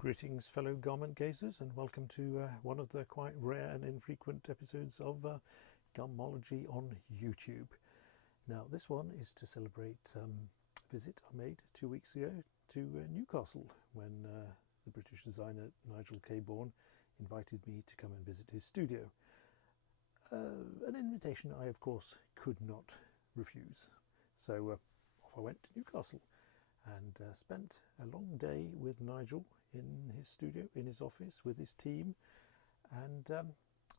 Greetings, fellow garment gazers, and welcome to one of the quite rare and infrequent episodes of Garmology on YouTube. Now, this one is to celebrate a visit I made 2 weeks ago to Newcastle when the British designer Nigel Cabourn invited me to come and visit his studio. An invitation I, of course, could not refuse. So off I went to Newcastle and spent a long day with Nigel in his studio, in his office, with his team, and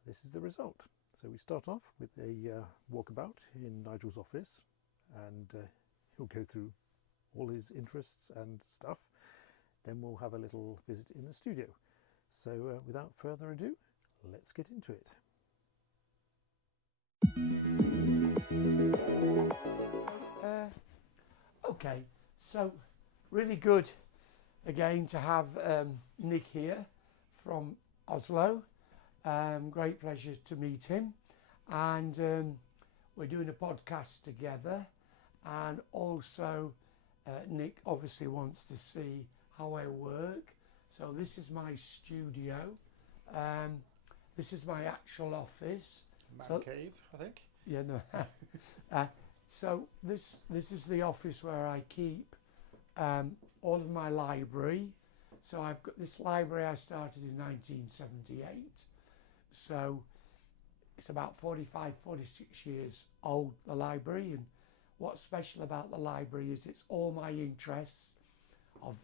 this is the result. So we start off with a walkabout in Nigel's office, and he'll go through all his interests and stuff. Then we'll have a little visit in the studio. So without further ado, let's get into it. Okay, so really good again to have Nick here from Oslo. Great pleasure to meet him, and we're doing a podcast together, and also Nick obviously wants to see how I work. So this is my studio, this is my actual office. Cave, I think. Yeah, no. So this is the office where I keep all of my library. So I've got this library I started in 1978. So it's about 45, 46 years old, the library. And what's special about the library is it's all my interests of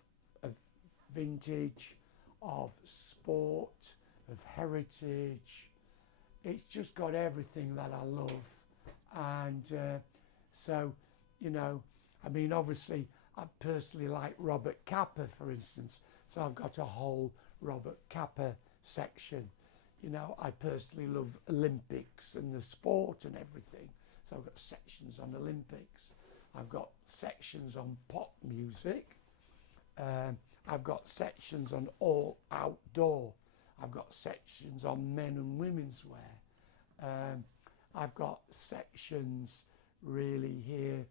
vintage, of sport, of heritage. It's just got everything that I love. And so, you know, I mean, obviously, I personally like Robert Capa, for instance. So I've got a whole Robert Capa section. You know, I personally love Olympics and the sport and everything. So I've got sections on Olympics. I've got sections on pop music. I've got sections on all outdoor. I've got sections on men and women's wear. I've got sections really here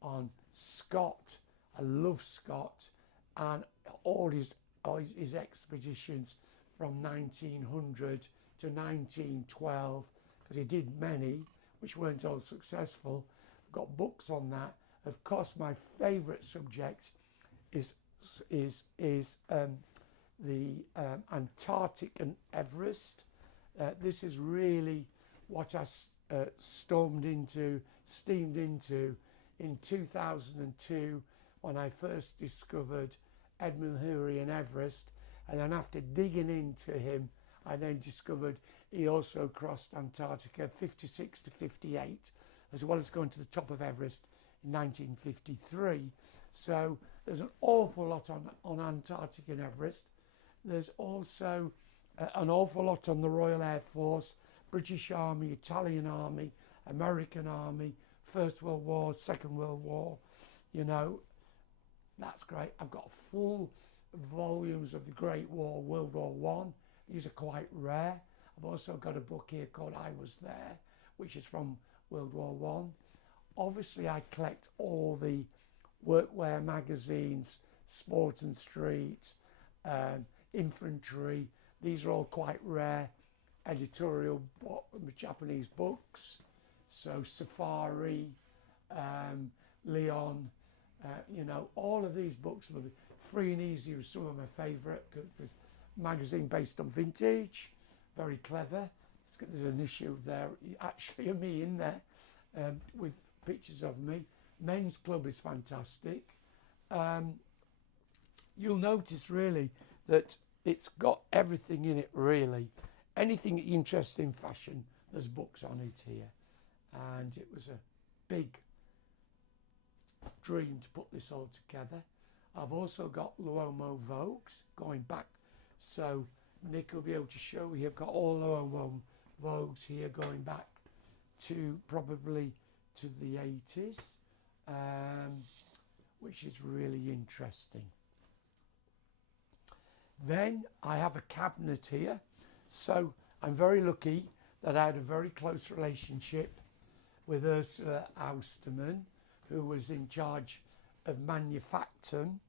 on Scott. I love Scott and all his expeditions from 1900 to 1912, because he did many which weren't all successful. I've got books on that. Of course, my favourite subject is the Antarctic and Everest. This is really what I steamed into in 2002 when I first discovered Edmund Hillary and Everest, and then after digging into him I then discovered he also crossed Antarctica 56 to 58, as well as going to the top of Everest in 1953. So there's an awful lot on Antarctic and Everest. There's also an awful lot on the Royal Air Force, British Army, Italian Army, American Army, First World War, Second World War. You know, that's great. I've got full volumes of the Great War, World War One. These are quite rare. I've also got a book here called I Was There, which is from World War One. Obviously, I collect all the workwear magazines, Sport and Street, Infantry. These are all quite rare editorial Japanese books. So Safari, Leon, you know, all of these books are lovely. Free and Easy was some of my favourite, magazine based on vintage, very clever. There's an issue there, actually of me in there, with pictures of me. Men's Club is fantastic. You'll notice really that it's got everything in it, really. Anything that you're interested in fashion, there's books on it here. And it was a big dream to put this all together. I've also got Luomo Vogues going back, so Nick will be able to show you. I've got all Luomo Vogues here going back to probably to the 80s, which is really interesting. Then I have a cabinet here, so I'm very lucky that I had a very close relationship with Ursula Austerman, who was in charge of manufacturing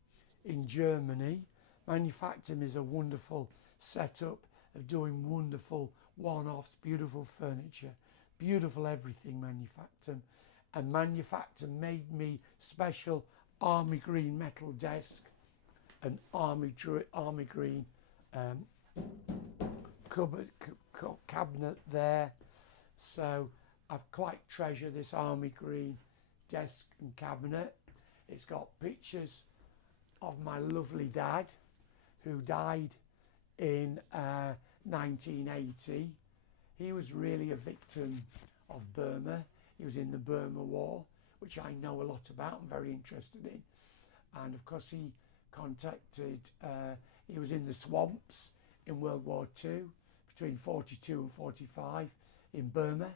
in Germany. Manufactum is a wonderful setup of doing wonderful one-offs, beautiful furniture, beautiful everything Manufactum. And Manufactum made me special army green metal desk, an army green cupboard cabinet there. So I quite treasure this army green desk and cabinet. It's got pictures of my lovely dad, who died in 1980. He was really a victim of Burma. He was in the Burma War, which I know a lot about, I'm very interested in. And of course he was in the swamps in World War II, between 42 and 45 in Burma.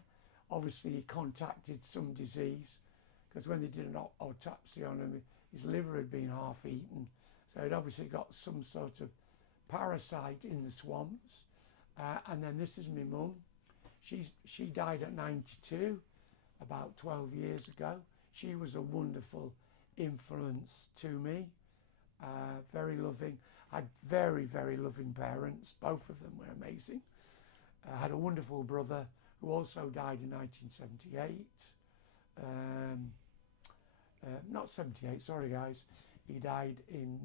Obviously he contacted some disease, because when they did an autopsy on him, his liver had been half eaten. So he'd obviously got some sort of parasite in the swamps. And then this is my mum. She died at 92, about 12 years ago. She was a wonderful influence to me, very loving. I had very, very loving parents. Both of them were amazing. I had a wonderful brother who also died in 1978. Not 78, sorry guys. He died in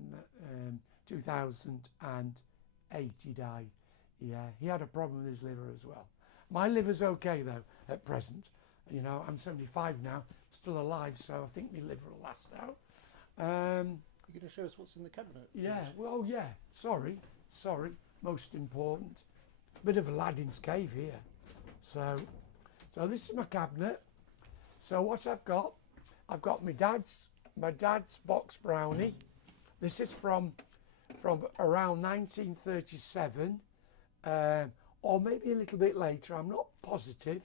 2008, he died. Yeah, he had a problem with his liver as well. My liver's okay though, at present. You know, I'm 75 now, still alive, so I think my liver will last out. You're going to show us what's in the cabinet? Yeah, well, yeah, sorry, most important. Bit of Aladdin's cave here. So this is my cabinet. So what I've got my dad's box brownie. This is from around 1937, or maybe a little bit later, I'm not positive.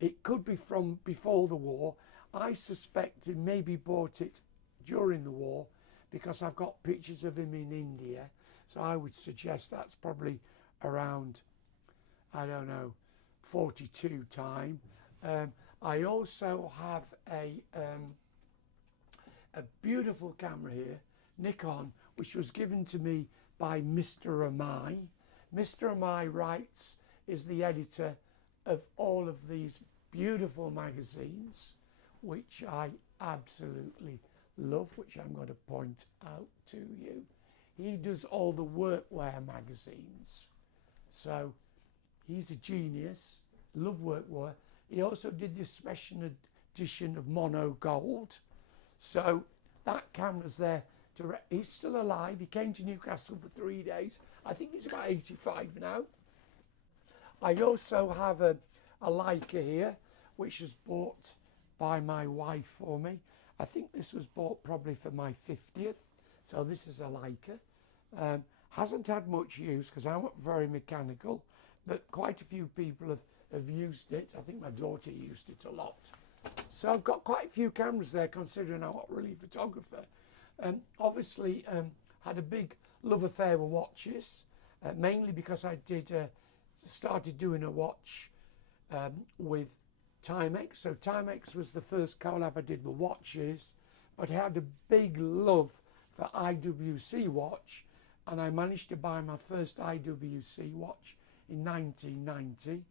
It could be from before the war. I suspect he maybe bought it during the war, because I've got pictures of him in India. So I would suggest that's probably around, I don't know, 42 time. I also have a beautiful camera here, Nikon, which was given to me by Mr. Amai. Mr. Amai writes, is the editor of all of these beautiful magazines, which I absolutely love, which I'm going to point out to you. He does all the workwear magazines. So he's a genius, love workwear. He also did this special edition of Mono Gold. So that camera's there. He's still alive. He came to Newcastle for 3 days. I think he's about 85 now. I also have a Leica here, which was bought by my wife for me. I think this was bought probably for my 50th. So this is a Leica. Hasn't had much use because I'm not very mechanical, but quite a few people have used it. I think my daughter used it a lot. So I've got quite a few cameras there, considering I'm not really a photographer. Obviously had a big love affair with watches, mainly because I started doing a watch with Timex. So Timex was the first collab I did with watches, but I had a big love for IWC watch, and I managed to buy my first IWC watch in 1990.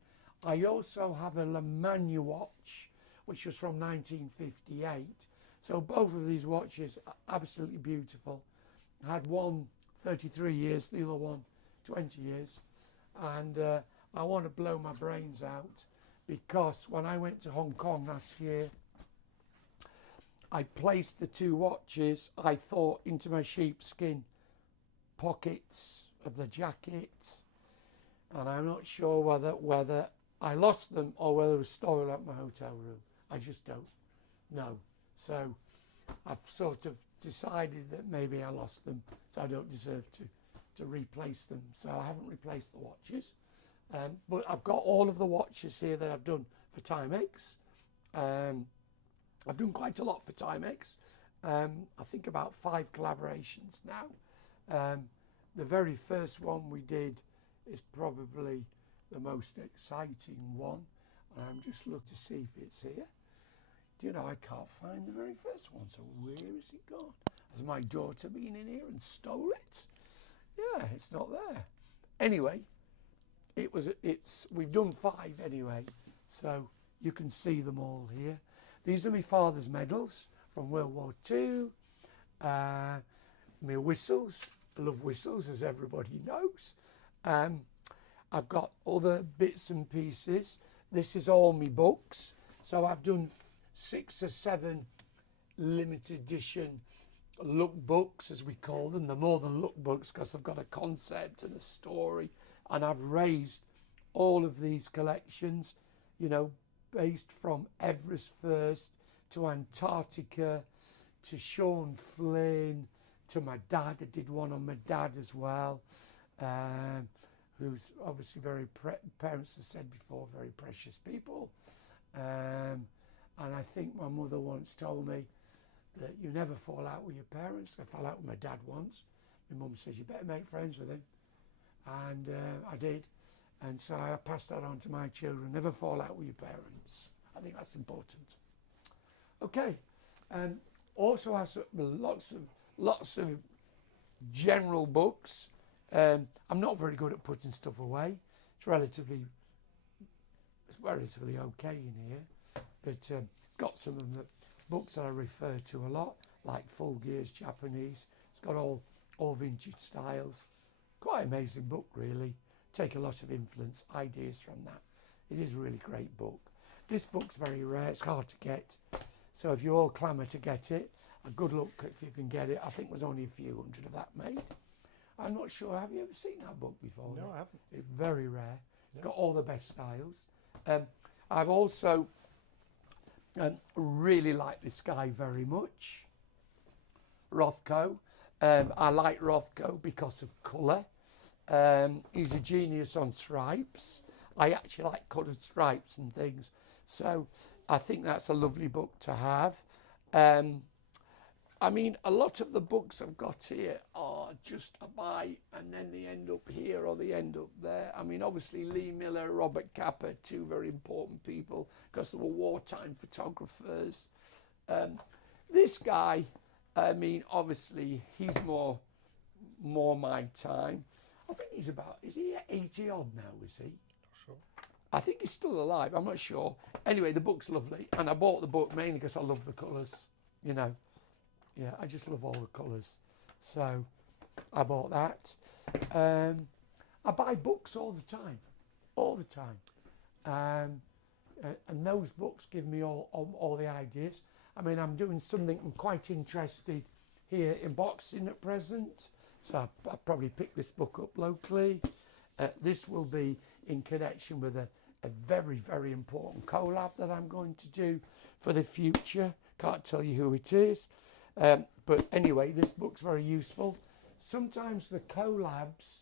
I also have a Le Manu watch, which was from 1958. So both of these watches are absolutely beautiful. I had one 33 years, the other one 20 years. And I want to blow my brains out, because when I went to Hong Kong last year, I placed the two watches, I thought, into my sheepskin pockets of the jacket. And I'm not sure whether I lost them or whether they were stolen at my hotel room. I just don't know. So I've sort of decided that maybe I lost them, so I don't deserve to replace them. So I haven't replaced the watches. But I've got all of the watches here that I've done for Timex. I've done quite a lot for Timex. I think about 5 collaborations now. The very first one we did is probably the most exciting one. I'm just looking to see if it's here. Do you know, I can't find the very first one, so where is it gone? Has my daughter been in here and stole it? Yeah, it's not there. Anyway, we've done 5 anyway, so you can see them all here. These are my father's medals from World War II. My whistles, I love whistles, as everybody knows. I've got other bits and pieces. This is all my books. So I've done 6 or 7 limited edition lookbooks, as we call them. They're more than lookbooks because they've got a concept and a story. And I've raised all of these collections, you know, based from Everest first to Antarctica to Sean Flynn to my dad. I did one on my dad as well, who's obviously parents have said before, very precious people. And I think my mother once told me that you never fall out with your parents. I fell out with my dad once. My mum says, you better make friends with him. And I did. And so I passed that on to my children. Never fall out with your parents. I think that's important. Okay. Also has lots of general books. I'm not very good at putting stuff away. It's relatively okay in here, but got some of the books that I refer to a lot, like Full Gear's Japanese. It's got all vintage styles. Quite amazing book, really. Take a lot of ideas from that. It is a really great book. This book's very rare. It's hard to get. So if you all clamour to get it, a good look if you can get it. I think there's only a few hundred of that made. I'm not sure. Have you ever seen that book before? No, I haven't. It's very rare. Yeah. Got all the best styles. I've also really like this guy very much, Rothko. I like Rothko because of colour. He's a genius on stripes. I actually like coloured stripes and things. So I think that's a lovely book to have. I mean, a lot of the books I've got here are just a buy and then they end up here or they end up there. I mean, obviously Lee Miller, Robert Capa, 2 very important people because they were wartime photographers. This guy, I mean, obviously he's more my time. I think is he 80 odd now, is he? Not sure. I think he's still alive, I'm not sure. Anyway, the book's lovely, and I bought the book mainly because I love the colours, you know. Yeah, I just love all the colours. So I bought that. I buy books all the time. And those books give me all the ideas. I mean, I'm doing something I'm quite interested here in boxing at present. So I probably picked this book up locally. This will be in connection with a very, very important collab that I'm going to do for the future. Can't tell you who it is. But anyway, this book's very useful. Sometimes the collabs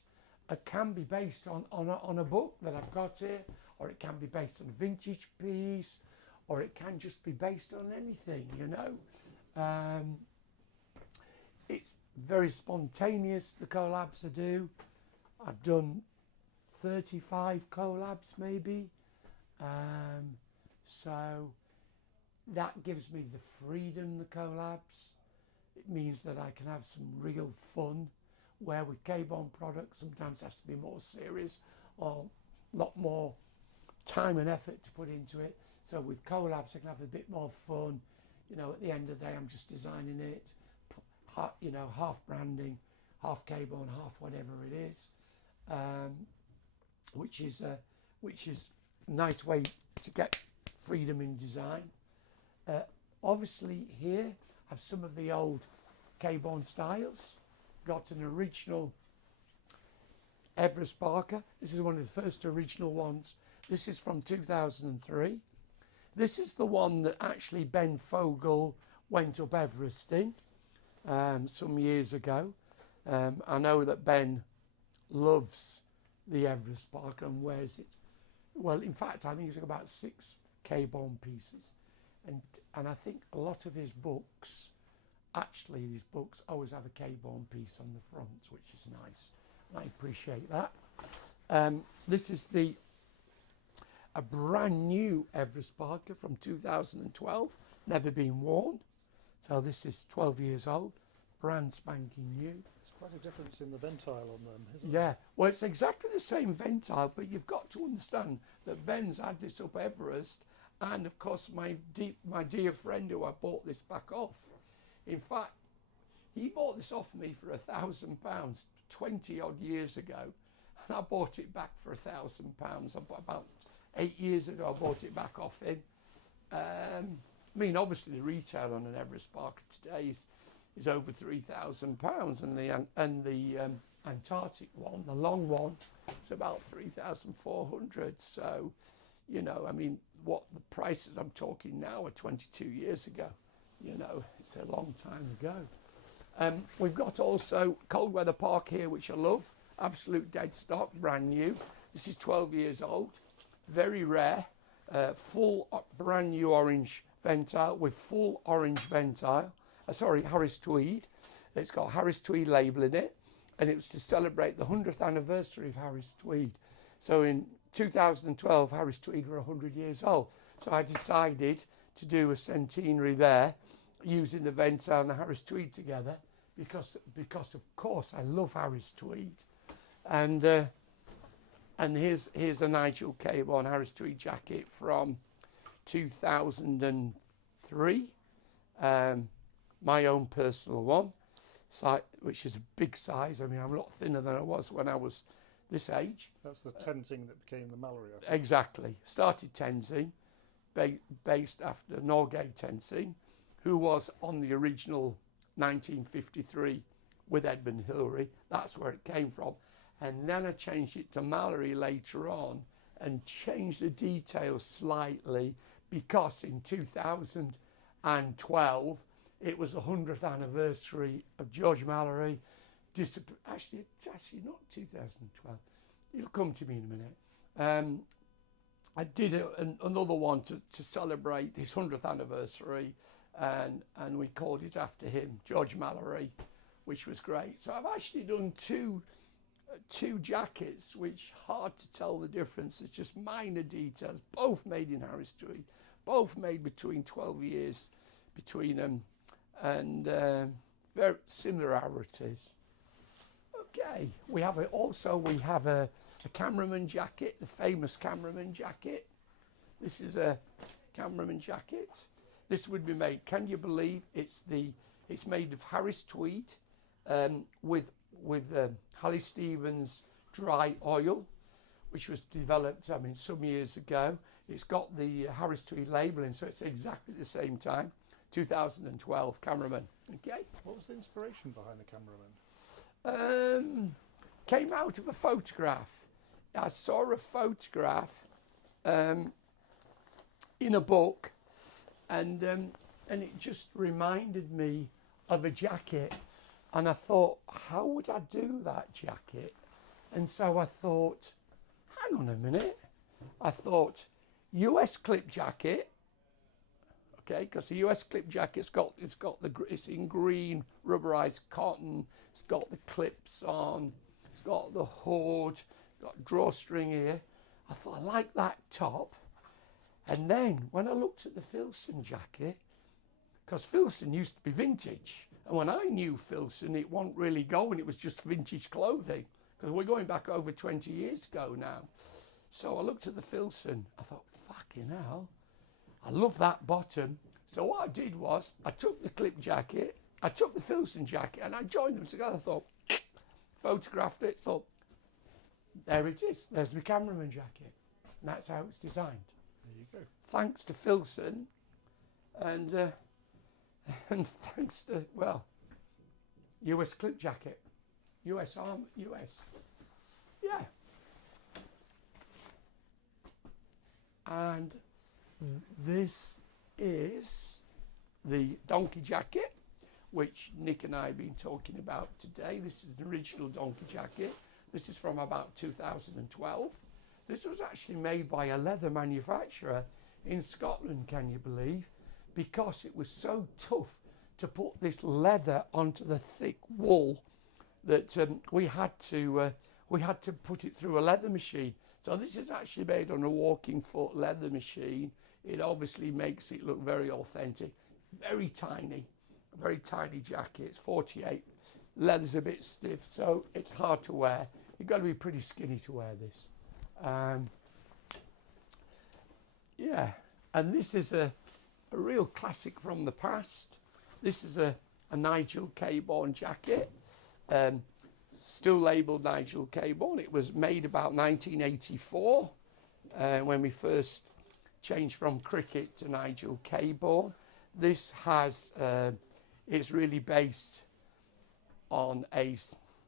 can be based on a book that I've got here, or it can be based on a vintage piece, or it can just be based on anything, you know. It's very spontaneous, the collabs I do. I've done 35 collabs maybe. So that gives me the freedom, the collabs. It means that I can have some real fun, where with Cabourn products sometimes it has to be more serious or a lot more time and effort to put into it. So with collabs I can have a bit more fun. You know, at the end of the day I'm just designing it, you know, half branding, half Cabourn, half whatever it is, which is a nice way to get freedom in design. Obviously here have some of the old Cabourn styles. Got an original Everest Parker. This is one of the first original ones. This is from 2003. This is the one that actually Ben Fogle went up Everest in some years ago. I know that Ben loves the Everest Parker and wears it. Well, in fact, I think he's got about 6 Cabourn pieces. And I think a lot of his books, actually his books always have a Cabourn piece on the front, which is nice. I appreciate that. This is a brand new Everest Parker from 2012, never been worn. So this is 12 years old, brand spanking new. It's Quite a difference in the ventile on them, isn't Yeah, well, it's exactly the same ventile, but you've got to understand that Ben's had this up Everest, and of course my dear friend who I bought this back off, in fact, he bought this off me for £1,000 20 odd years ago, and I bought it back for £1,000. About 8 years ago, I bought it back off him. I mean, obviously the retail on an Everest Parker today is over £3,000, and the Antarctic one, the long one, is about 3,400. So, you know, I mean, what the prices I'm talking now are 22 years ago. You know, it's a long time ago. We've got also Cold Weather Park here, which I love. Absolute dead stock, brand new. This is 12 years old, very rare. Full brand new orange ventile with full orange ventile. Harris Tweed. It's got Harris Tweed label in it, and it was to celebrate the 100th anniversary of Harris Tweed. So in 2012, Harris Tweed were 100 years old. So I decided to do a centenary there, using the ventile and the Harris Tweed together, because of course I love Harris Tweed. And here's a Nigel Cabourn Harris Tweed jacket from 2003. My own personal one, which is a big size. I mean, I'm a lot thinner than I was when I was this age. That's the Tenzing that became the Mallory, I think. Exactly. Started Tenzing, based after Norgay Tenzing, who was on the original 1953 with Edmund Hillary. That's where it came from. And then I changed it to Mallory later on and changed the details slightly, because in 2012, it was the 100th anniversary of George Mallory. Actually, it's actually not 2012. It'll come to me in a minute. I did another one to celebrate his 100th anniversary, and we called it after him, George Mallory, which was great. So I've actually done two jackets, which hard to tell the difference. It's just minor details, both made in Harris Tweed, both made between 12 years between them, and very similarities. Okay, we have a cameraman jacket, the famous cameraman jacket. This is a cameraman jacket. This would be made, can you believe, it's made of Harris Tweed with Halley Stevens dry oil, which was developed, I mean, some years ago. It's got the Harris Tweed labelling, so it's exactly the same time. 2012 cameraman. Okay. What was the inspiration behind the cameraman? Came out of a photograph. I saw a photograph in a book, and it just reminded me of a jacket, and I thought, how would I do that jacket? And so I thought, hang on a minute. I thought, US clip jacket. Okay, because the US clip jacket's it's in green rubberized cotton. It's got the clips on. It's got the hood. Got a drawstring here. I thought, I like that top. And then when I looked at the Filson jacket, because Filson used to be vintage, and when I knew Filson, it wasn't really going. It was just vintage clothing, because we're going back over 20 years ago now. So I looked at the Filson. I thought, fucking hell. I love that bottom. So what I did was, I took the clip jacket, I took the Filson jacket, and I joined them together. I thought, photographed it, thought, there it is. There's my cameraman jacket. And that's how it's designed. There you go. Thanks to Filson, and thanks to, well, US clip jacket. US Arm, US. Yeah. And this is the donkey jacket, which Nick and I have been talking about today. This is an original donkey jacket. This is from about 2012. This was actually made by a leather manufacturer in Scotland, can you believe? Because it was so tough to put this leather onto the thick wool that we had to put it through a leather machine. So this is actually made on a walking foot leather machine. It obviously makes it look very authentic. Very tiny jacket. It's 48 leather's a bit stiff, so it's hard to wear. You've got to be pretty skinny to wear this. Yeah, and this is a real classic from the past. This is a Nigel Cabourn jacket, still labelled Nigel Cabourn. It was made about 1984 when we first changed from Crickett to Nigel Cabourn. This has, it's really based on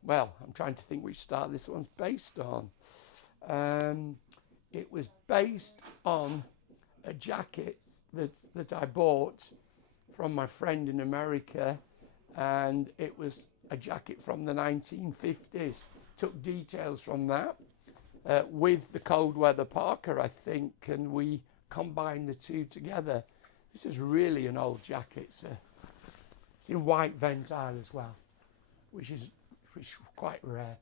well, I'm trying to think which style this one's based on. It was based on a jacket that I bought from my friend in America, and it was a jacket from the 1950s. Took details from that with the cold weather parka, I think, and we combined the two together. This is really an old jacket. It's in white Ventile as well, which is quite rare.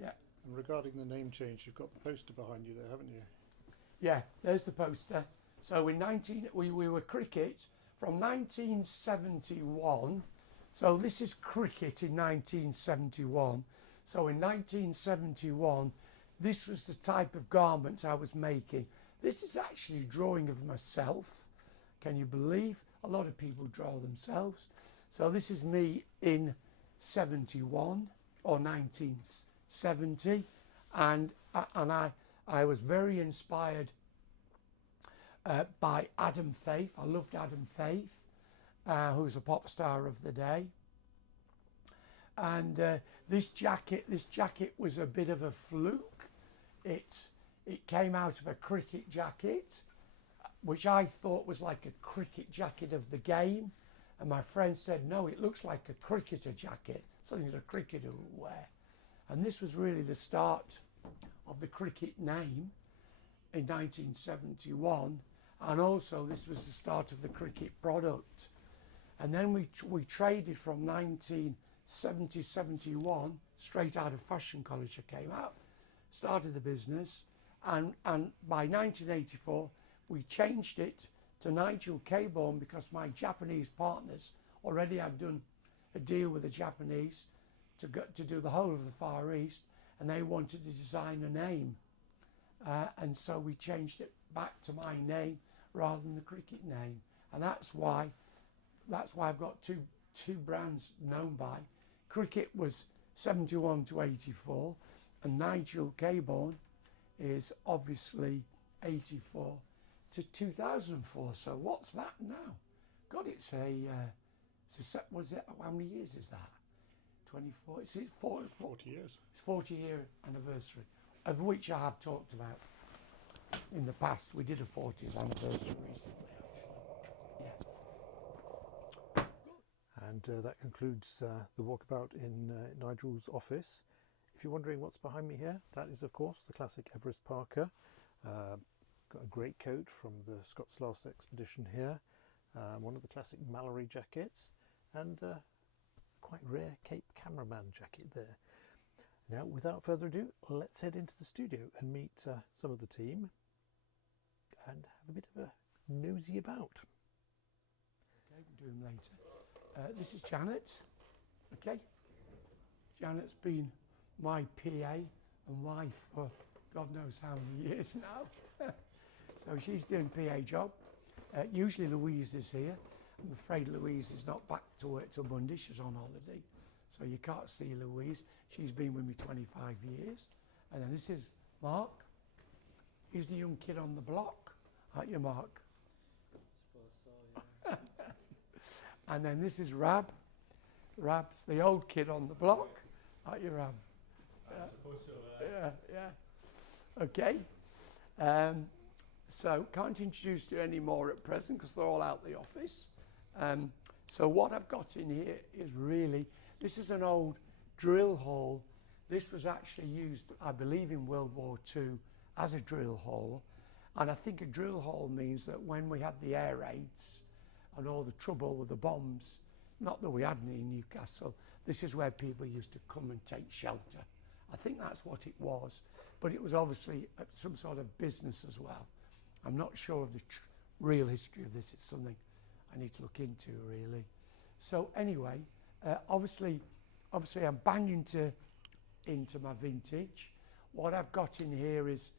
Yeah. And regarding the name change, you've got the poster behind you there, haven't you? Yeah, there's the poster. So we were Crickett from 1971. So this is Crickett in 1971. So in 1971, this was the type of garments I was making. This is actually a drawing of myself. Can you believe? A lot of people draw themselves. So this is me in 71 or 1970, and I was very inspired by Adam Faith. I loved Adam Faith, who was a pop star of the day. And this jacket was a bit of a fluke. It came out of a cricket jacket, which I thought was like a cricket jacket of the game. And my friend said, no, it looks like a cricketer jacket, something that a cricketer would wear. And this was really the start of the Crickett name in 1971. And also this was the start of the Crickett product. And then we traded from 1970-71, straight out of fashion college I came out, started the business. And by 1984, we changed it to Nigel Cabourn because my Japanese partners already had done a deal with the Japanese to do the whole of the Far East, and they wanted to design a name. And so we changed it back to my name rather than the Crickett name. And that's why I've got two brands known by. Crickett was 71 to 84, and Nigel Cabourn is obviously 84 to 2004. So what's that now? God, it's was it, how many years is that? 24, it's 40 years. It's 40-year anniversary, of which I have talked about in the past. We did a 40th anniversary recently, actually. Yeah. And that concludes the walkabout in Nigel's office. If you're wondering what's behind me here, that is of course the classic Everest Parker. Got a great coat from the Scots Last Expedition here, one of the classic Mallory jackets, and quite rare Cape Cameraman jacket there. Now, without further ado, let's head into the studio and meet some of the team and have a bit of a nosy about. Okay, we'll do them later. This is Janet. Okay, Janet's been my PA and wife for God knows how many years now. So she's doing PA job. Usually Louise is here. I'm afraid Louise is not back to work till Monday. She's on holiday. So you can't see Louise. She's been with me 25 years. And then this is Mark. He's the young kid on the block. Aren't you, Mark? I suppose so, yeah. And then this is Rab. Rab's the old kid on the block. Aren't you, Rab? I suppose so, Yeah. Okay. So can't introduce you any more at present because they're all out the office. So what I've got in here is really, this is an old drill hall. This was actually used, I believe, in World War II as a drill hall. And I think a drill hall means that when we had the air raids and all the trouble with the bombs, not that we had any in Newcastle, this is where people used to come and take shelter. I think that's what it was. But it was obviously some sort of business as well. I'm not sure of the real history of this. It's something I need to look into, really. So anyway, obviously obviously I'm banging into my vintage. What I've got in here is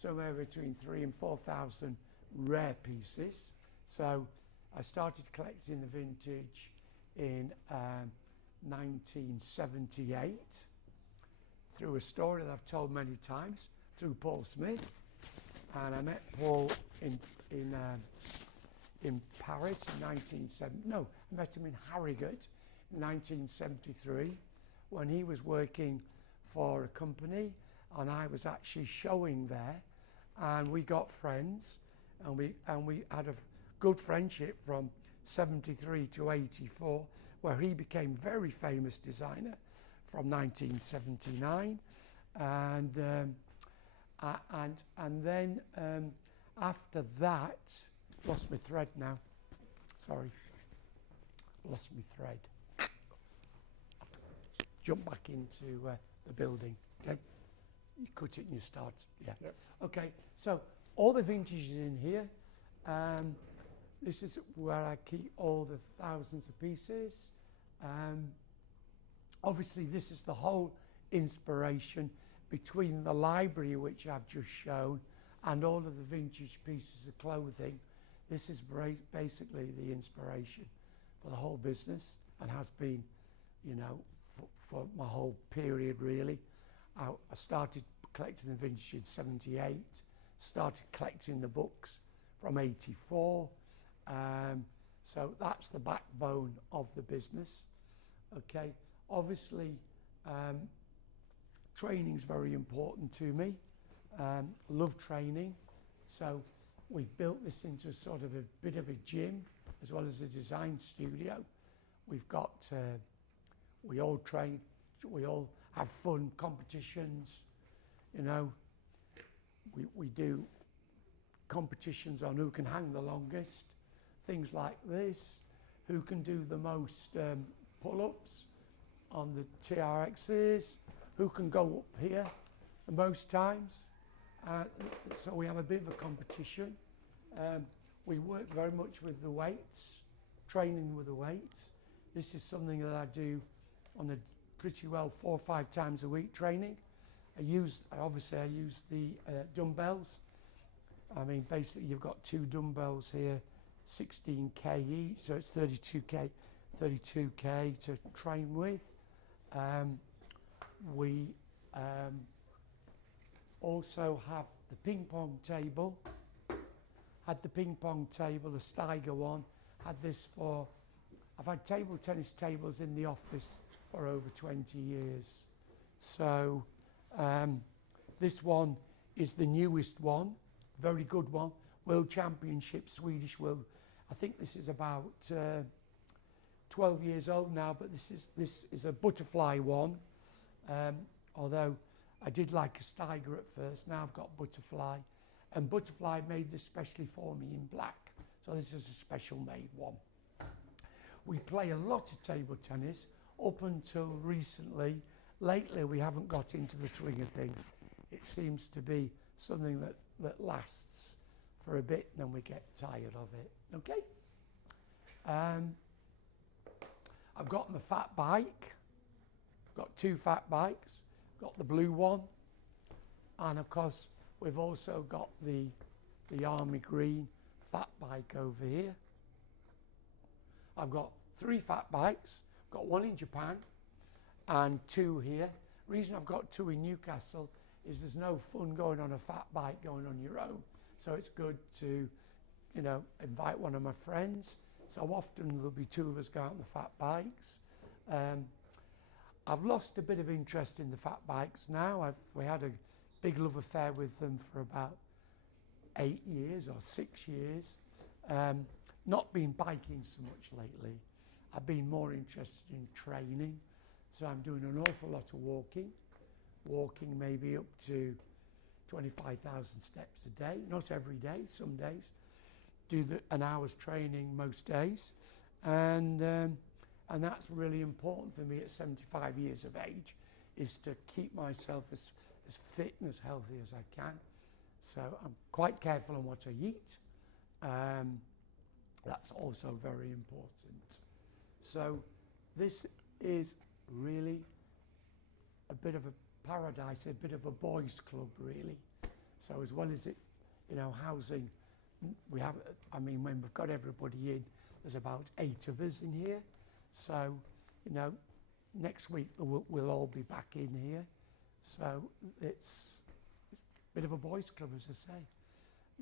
somewhere between 3,000 and 4,000 rare pieces. So I started collecting the vintage in 1978 through a story that I've told many times, through Paul Smith. And I met Paul in Paris in 1970. No, I met him in Harrogate in 1973 when he was working for a company and I was actually showing there, and we got friends, and we had a good friendship from 73 to 84, where he became very famous designer from 1979, and then after that, lost my thread now. Sorry, lost my thread. Have to jump back into the building. Okay, you cut it and you start. Yeah. Yep. Okay. So all the vintage is in here. This is where I keep all the thousands of pieces. Obviously, this is the whole inspiration between the library, which I've just shown, and all of the vintage pieces of clothing. This is basically the inspiration for the whole business, and has been, you know, for my whole period really. I started collecting the vintage in 78, started collecting the books from 84. So that's the backbone of the business. Okay, obviously training is very important to me. Love training, so we've built this into sort of a bit of a gym as well as a design studio. We've got, we all train, we all have fun competitions, you know. We do competitions on who can hang the longest, things like this, who can do the most pull-ups on the TRXs, who can go up here the most times. So we have a bit of a competition. We work very much with the weights, training with the weights. This is something that I do on a pretty well 4 or 5 times a week training. Obviously I use the dumbbells. I mean, basically you've got 2 dumbbells here, 16k each, so it's 32k to train with. We also have the ping pong table. Had the ping pong table, the Steiger one. Had this for, I've had table tennis tables in the office for over 20 years. So this one is the newest one, very good one. World Championship, Swedish World. I think this is about 12 years old now, but this is a butterfly one. Although I did like a Steiger at first, now I've got butterfly. And butterfly made this specially for me in black. So this is a special made one. We play a lot of table tennis up until recently. Lately we haven't got into the swing of things. It seems to be something that lasts for a bit and then we get tired of it. Okay? I've got my fat bike. I've got 2 fat bikes. Got the blue one. And of course we've also got the army green fat bike over here. I've got 3 fat bikes. I've got 1 in Japan and 2 here. Reason I've got 2 in Newcastle is there's no fun going on a fat bike going on your own. So it's good to, you know, invite one of my friends. So often there'll be 2 of us go out on the fat bikes. I've lost a bit of interest in the fat bikes now. We had a big love affair with them for about 8 years or 6 years. Not been biking so much lately. I've been more interested in training. So I'm doing an awful lot of walking maybe up to 25,000 steps a day, not every day, some days. Do an hour's training most days. And that's really important for me at 75 years of age, is to keep myself as fit and as healthy as I can. So I'm quite careful on what I eat. That's also very important. So this is really a bit of a paradise, a bit of a boys' club, really. So as well as it, you know, housing, we have, I mean, when we've got everybody in, there's about 8 of us in here. So, you know, next week we'll all be back in here. So it's a bit of a boys' club, as I say.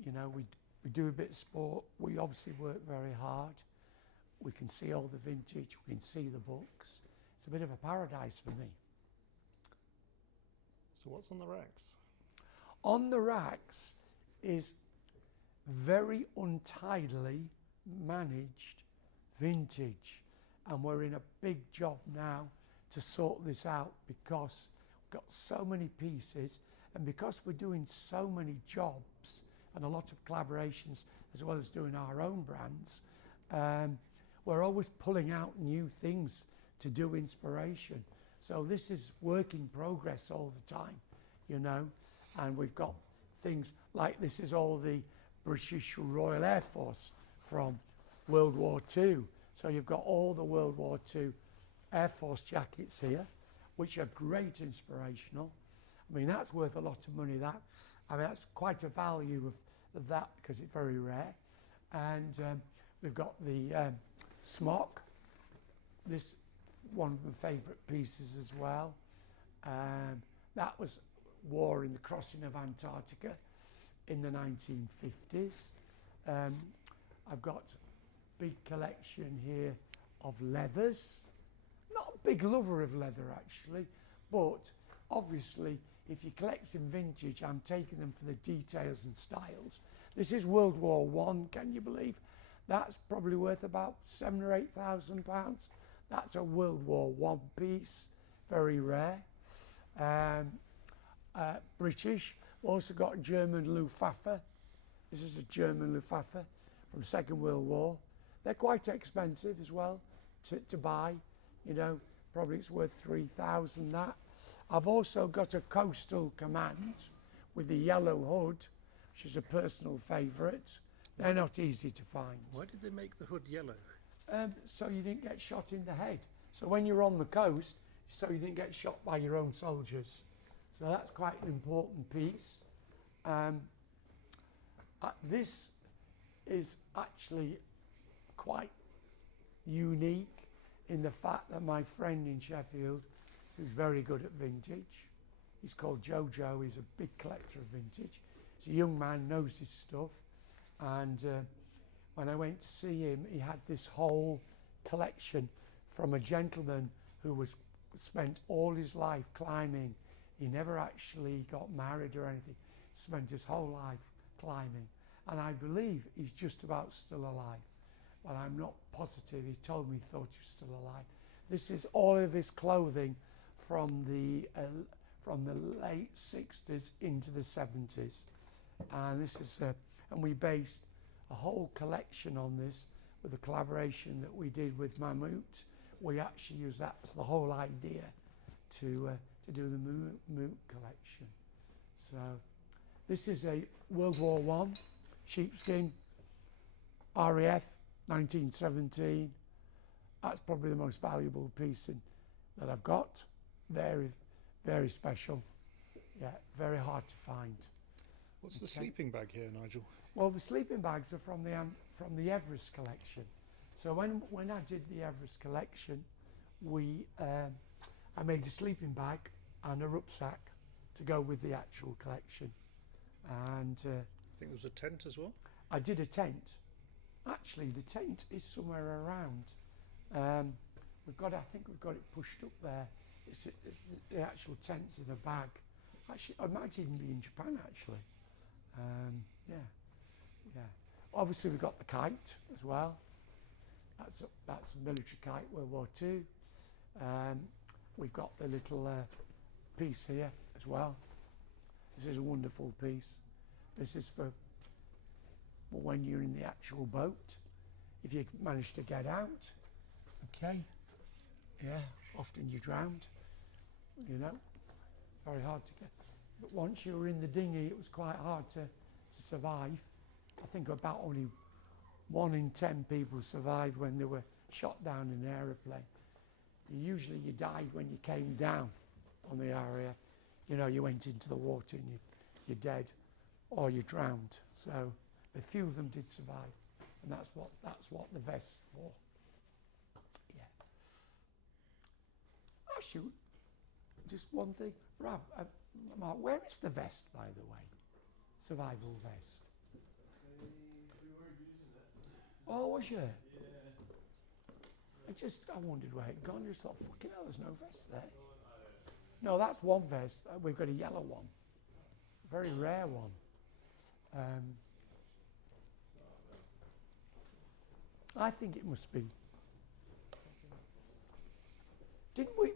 You know, we do a bit of sport. We obviously work very hard. We can see all the vintage. We can see the books. It's a bit of a paradise for me. So what's on the racks? On the racks is very untidily managed vintage, and we're in a big job now to sort this out because we've got so many pieces, and because we're doing so many jobs and a lot of collaborations as well as doing our own brands, we're always pulling out new things to do inspiration. So this is work in progress all the time, you know, and we've got things like this is all the British Royal Air Force from World War II. So you've got all the World War II Air Force jackets here, which are great inspirational. I mean, that's worth a lot of money, that. I mean, that's quite a value of that because it's very rare. And we've got the smock. This one of my favourite pieces as well. That was war in the crossing of Antarctica in the 1950s. I've got a big collection here of leathers. Not a big lover of leather actually, but obviously if you're collecting vintage, I'm taking them for the details and styles. This is World War I, can you believe? That's probably worth about £7,000 or £8,000. That's a World War I piece, very rare. British, also got German Luftwaffe. This is a German Luftwaffe from Second World War. They're quite expensive as well to buy, you know, probably it's worth 3,000 that. I've also got a Coastal Command with the yellow hood, which is a personal favourite. They're not easy to find. Why did they make the hood yellow? So you didn't get shot in the head. So when you're on the coast, so you didn't get shot by your own soldiers. So that's quite an important piece. This is actually quite unique in the fact that my friend in Sheffield, who's very good at vintage, he's called Jojo, he's a big collector of vintage. He's a young man, knows his stuff, and when I went to see him, he had this whole collection from a gentleman who was spent all his life climbing. He never actually got married or anything, spent his whole life climbing, and I believe he's just about still alive, but I'm not positive. He told me he thought he was still alive. This is all of his clothing from the late 60s into the 70s, and this is and we based a whole collection on this with a collaboration that we did with Mammut. We actually used that as the whole idea to do the Mammut collection. So this is a World War I sheepskin RAF 1917. That's probably the most valuable piece that I've got. Very, very special. Yeah, very hard to find. What's the sleeping bag here, Nigel? Well, the sleeping bags are from the Everest collection. So when I did the Everest collection, I made a sleeping bag and a rucksack to go with the actual collection. And I think there was a tent as well. I did a tent. Actually, the tent is somewhere around. I think we've got it pushed up there. It's the actual tent's in a bag. Actually, I might even be in Japan actually. Yeah. Obviously, we've got the kite as well. That's a military kite, World War II. We've got the little piece here as well. This is a wonderful piece. This is for when you're in the actual boat, if you manage to get out. Okay. Yeah. Often you're drowned. You know, very hard to get. But once you were in the dinghy, it was quite hard to survive. I think about only 1 in 10 people survived when they were shot down in an aeroplane. Usually you died when you came down on the RAF. You know, you went into the water and you're dead or you drowned. So a few of them did survive, and that's what the vest's for. Yeah. Actually, just one thing, Rob, Mark, where is the vest, by the way? Survival vest. We were using it. Oh, was you? Yeah. I wondered where it gone. Just thought, fucking hell, there's no vest there. No, that's one vest. We've got a yellow one, a very rare one. I think it must be. Didn't we?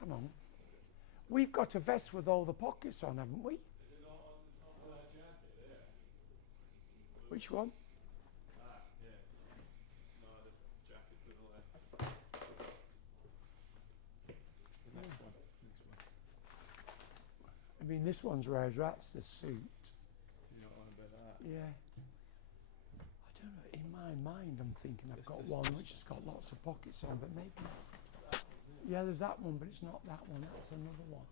Hang on. We've got a vest with all the pockets on, haven't we? Is it not on the top of that jacket there? Which one? Ah, yeah. No, the jacket to the left. The next one. I mean, this one's rare. That's the suit. You're not on about that. Yeah. I don't know. In my mind, I'm thinking I've got This- one which has got lots of pockets on, but maybe not. Yeah, there's that one, but it's not that one. That's another one.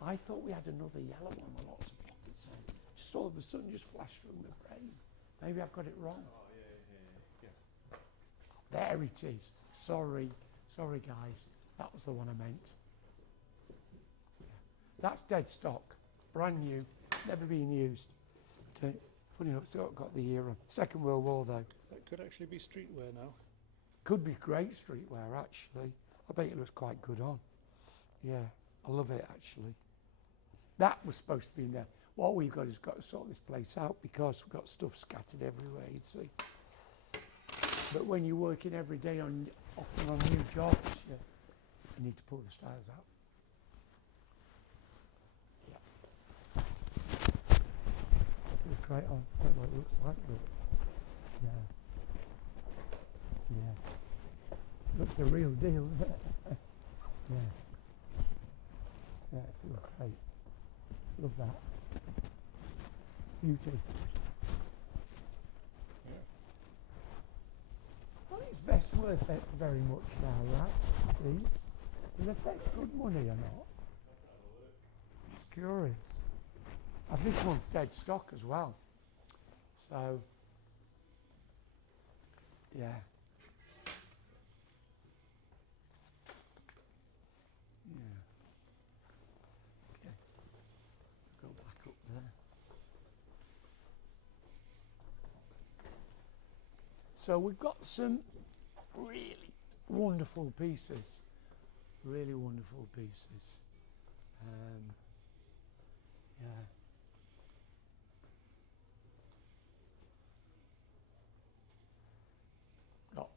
I thought we had another yellow one with lots of pockets on. Just all of a sudden, just flashed through my brain. Maybe I've got it wrong. Oh, yeah. There it is. Sorry, guys. That was the one I meant. Yeah. That's dead stock, brand new, never been used. Funny enough, it's got the year on. Second World War though. That could actually be streetwear now. Could be great streetwear actually. I bet it looks quite good on. Yeah, I love it actually. That was supposed to be in there. What we've got is got to sort this place out because we've got stuff scattered everywhere, you'd see. But when you're working every day often on new jobs, you need to pull the styles out. Yeah. It's great on. That's what it looks like. But yeah. Yeah. Looks the real deal, isn't it? Yeah. Yeah, it feels great. Love that. Beauty. Yeah. Well, is vest worth it very much now, right? These? Do they fetch good money or not? Just curious. And this one's dead stock as well. So, yeah. Yeah. Okay. Go back up there. So we've got some really wonderful pieces. Really wonderful pieces. Yeah. Oh,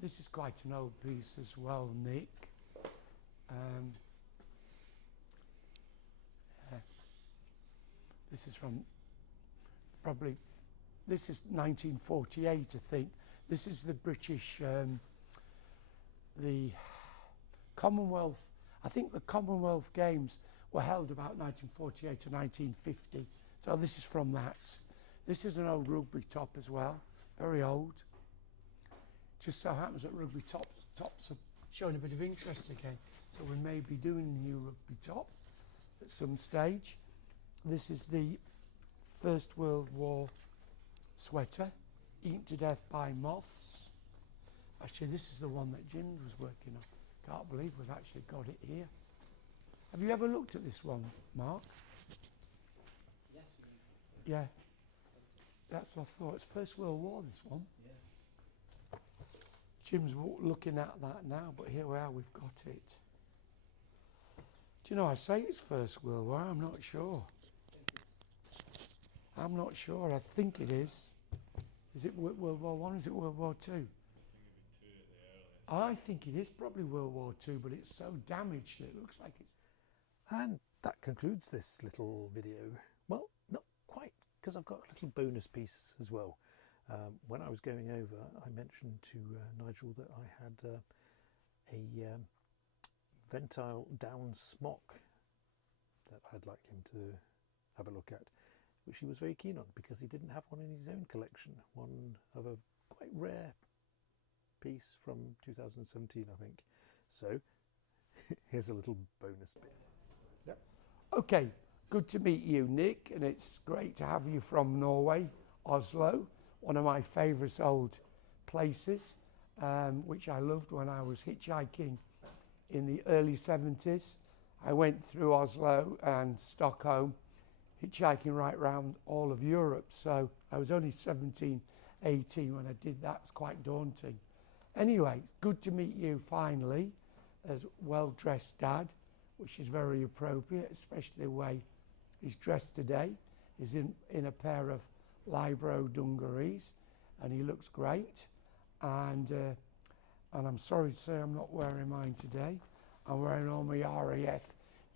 this is quite an old piece as well, Nick. Yeah. This is from probably, this is 1948, I think. This is the British, the Commonwealth, I think the Commonwealth Games were held about 1948 to 1950. So this is from that. This is an old rugby top as well, very old. Just so happens that rugby tops are showing a bit of interest again. So we may be doing a new rugby top at some stage. This is the First World War sweater, eaten to death by moths. Actually, this is the one that Jim was working on. Can't believe we've actually got it here. Have you ever looked at this one, Mark? Yes, Yeah. That's what I thought. It's First World War, this one. yeah. Jim's looking at that now, but here we are, we've got it. Do you know, I say it's First World War, I'm not sure. I'm not sure, I think it is. Is it World War One? Is it World War Two? I think it'd be 2 at the earliest. I think it is probably World War Two, but it's so damaged it looks like it's... And that concludes this little video. Well, not quite, because I've got a little bonus piece as well. When I was going over, I mentioned to Nigel that I had a Ventile down smock that I'd like him to have a look at, which he was very keen on because he didn't have one in his own collection, one of a quite rare piece from 2017, I think. So here's a little bonus bit. Yep. Okay, good to meet you, Nick, and it's great to have you from Norway, Oslo, one of my favourite old places, which I loved when I was hitchhiking in the early 70s. I went through Oslo and Stockholm, hitchhiking right round all of Europe. So I was only 17, 18 when I did that. It was quite daunting. Anyway, good to meet you finally as well-dressed dad, which is very appropriate, especially the way he's dressed today. He's in a pair of Libro dungarees and he looks great. And I'm sorry to say I'm not wearing mine today. I'm wearing all my RAF,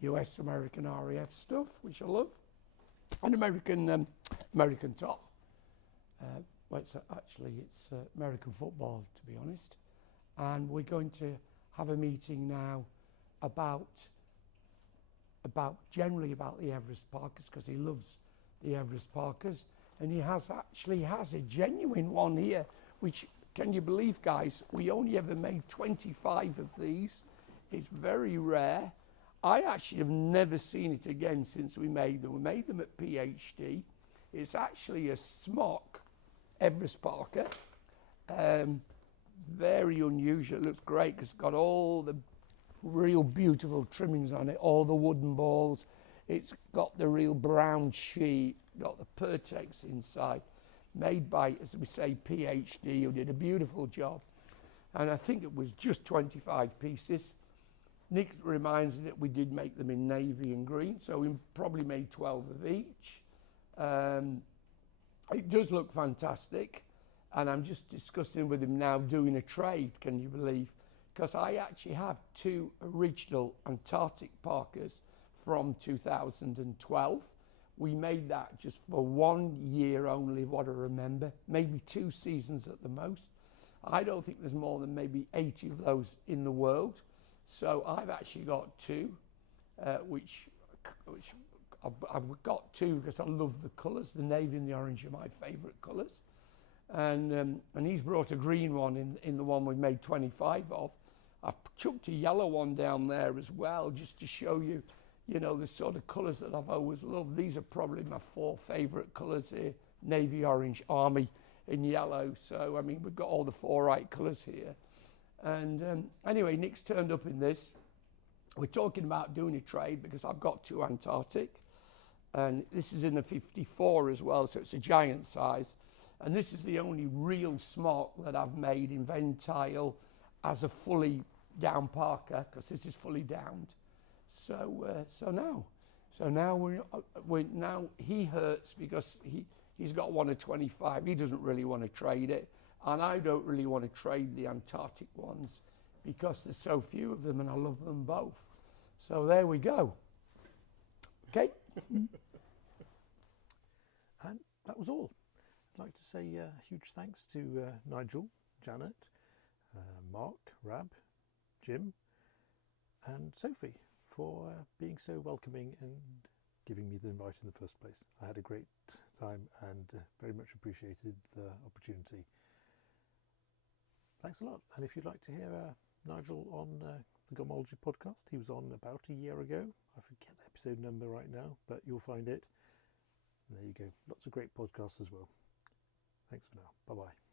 US American RAF stuff, which I love. An American top. Well, it's American football, to be honest. And we're going to have a meeting now about generally about the Everest Parkers, because he loves the Everest Parkers, and he has a genuine one here, which, can you believe, guys, we only ever made 25 of these. It's very rare. I actually have never seen it again since we made them. We made them at PhD. It's actually a smock Everest Parker. Very unusual. It looks great because it's got all the real beautiful trimmings on it, all the wooden balls. It's got the real brown sheet, got the Pertex inside, made by, as we say, PhD, who did a beautiful job. And I think it was just 25 pieces. Nick reminds me that we did make them in navy and green, so we probably made 12 of each. It does look fantastic, and I'm just discussing with him now doing a trade, can you believe? Because I actually have 2 original Antarctic Parkers from 2012. We made that just for 1 year only, what I remember, maybe 2 seasons at the most. I don't think there's more than maybe 80 of those in the world. So I've actually got 2, which I've got 2 because I love the colours. The navy and the orange are my favourite colours. And he's brought a green one in the one we made 25 of. I've chucked a yellow one down there as well, just to show you, the sort of colours that I've always loved. These are probably my 4 favourite colours here: navy, orange, army, and yellow. So, I mean, we've got all the 4 right colours here. And anyway, Nick's turned up in this. We're talking about doing a trade because I've got 2 Antarctic, and this is in a 54 as well, so it's a giant size. And this is the only real smock that I've made in Ventile as a fully down Parker, because this is fully downed. So now he hurts because he's got one of 25. He doesn't really want to trade it. And I don't really want to trade the Antarctic ones because there's so few of them and I love them both. So there we go. Okay. And that was all. I'd like to say a huge thanks to Nigel, Janet, Mark, Rab, Jim and Sophie for being so welcoming and giving me the invite in the first place. I had a great time and very much appreciated the opportunity. Thanks a lot. And if you'd like to hear Nigel on the Garmology podcast, he was on about a year ago. I forget the episode number right now, but you'll find it. And there you go. Lots of great podcasts as well. Thanks for now. Bye-bye.